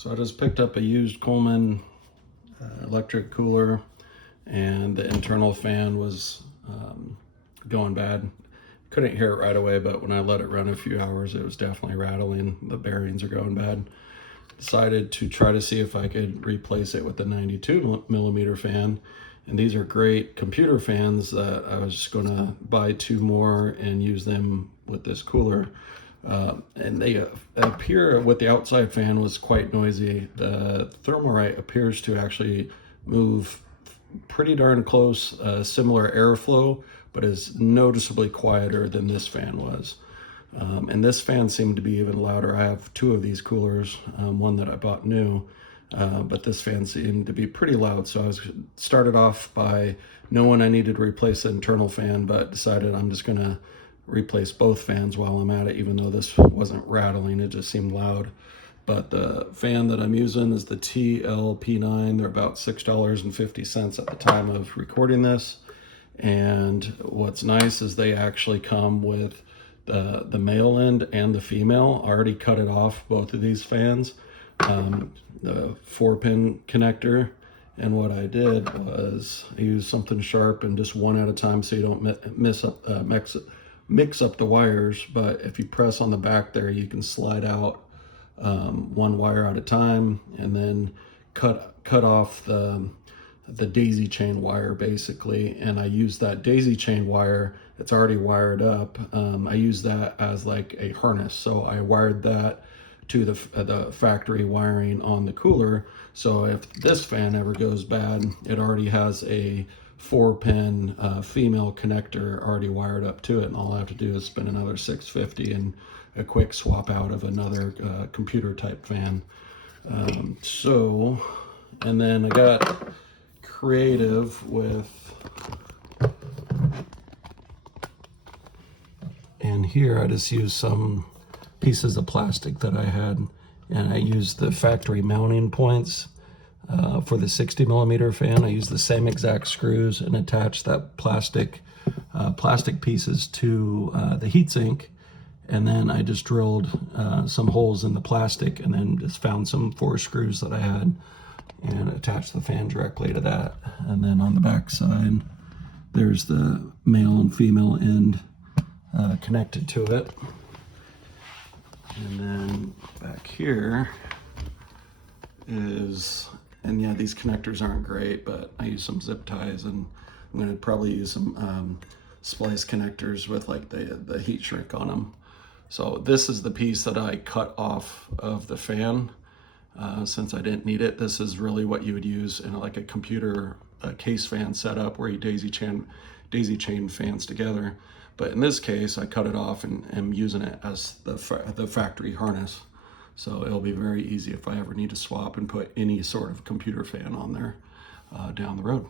So I just picked up a used Coleman electric cooler, and the internal fan was going bad. Couldn't hear it right away, but when I let it run a few hours, it was definitely rattling. The bearings are going bad. Decided to try to see if I could replace it with a 92 millimeter fan. And these are great computer fans that I was just gonna buy 2 more and use them with this cooler. And they appear, with the outside fan was quite noisy. The Thermalright appears to actually move pretty darn close, similar airflow, but is noticeably quieter than this fan was. And this fan seemed to be even louder. I have 2 of these coolers, one that I bought new, but this fan seemed to be pretty loud. So I started off by knowing I needed to replace the internal fan, but decided I'm just gonna replace both fans while I'm at it, even though this wasn't rattling, it just seemed loud. But the fan that I'm using is the TL-P9. They're about $6.50 at the time of recording this. And what's nice is they actually come with the male end and the female. I already cut it off, both of these fans, the 4-pin connector. And what I did was I used something sharp and just one at a time so you don't mix up the wires. But if you press on the back there, you can slide out one wire at a time, and then cut off the daisy chain wire basically. And I use that daisy chain wire, it's already wired up. I use that as like a harness. So I wired that to the factory wiring on the cooler. So if this fan ever goes bad, it already has a 4-pin female connector already wired up to it, and all I have to do is spend another $6.50 and a quick swap out of another computer type fan. And then I got creative with, and here I just used some pieces of plastic that I had, and I used the factory mounting points for the 60 millimeter fan. I used the same exact screws and attached that plastic pieces to the heatsink, and then I just drilled some holes in the plastic and then just found some 4 screws that I had and attached the fan directly to that. And then on the back side, there's the male and female end connected to it. And then back here is, and yeah, these connectors aren't great, but I use some zip ties, and I'm gonna probably use some splice connectors with like the heat shrink on them. So this is the piece that I cut off of the fan since I didn't need it. This is really what you would use in like a computer case fan setup where you daisy chain fans together. But in this case, I cut it off and am using it as the factory harness. So it'll be very easy if I ever need to swap and put any sort of computer fan on there down the road.